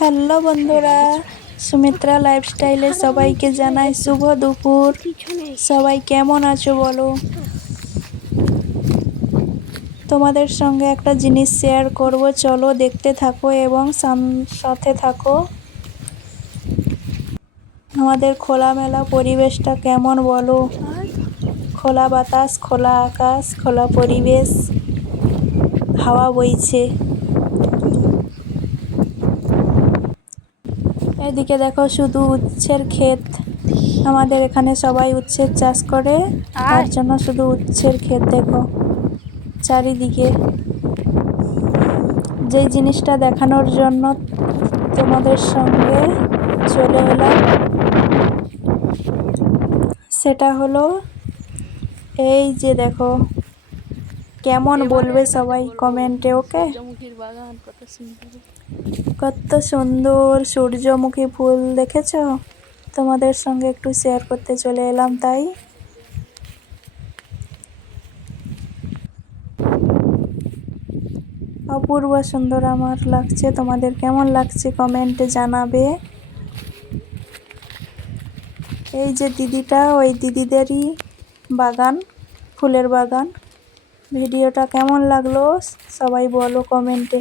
Hello বন্ধুরা, সুমিত্রা লাইফস্টাইলে সবাইকে জানাই শুভ দুপুর। সবাই কেমন আছো বলো? তোমাদের সঙ্গে একটা জিনিস শেয়ার করব, চলো দেখতে থাকো এবং সাথে থাকো। আমাদের খোলামেলা পরিবেশটা কেমন বলো? খোলা বাতাস, খোলা আকাশ, খোলা পরিবেশ, হাওয়া বইছে। এদিকে দেখো শুধু উচ্ছের ক্ষেত। আমাদের এখানে সবাই উচ্ছের চাষ করে, তার জন্য শুধু উচ্ছের ক্ষেত দেখো চারিদিকে। যেই জিনিসটা দেখানোর জন্য তোমাদের সঙ্গে চলে এলাম সেটা হলো এই যে দেখো, কেমন বলবে সবাই কমেন্টে, ওকে? কত সুন্দর সূর্যমুখী ফুল দেখেছো? তোমাদের সঙ্গে একটু শেয়ার করতে চলে এলাম তাই। অপূর্ব সুন্দর আমার লাগছে, তোমাদের কেমন লাগছে কমেন্টে জানাবে। এই যে দিদিটা, ওই দিদিদেরই বাগান, ফুলের বাগান। ভিডিওটা কেমন লাগলো সবাই বলো কমেন্টে।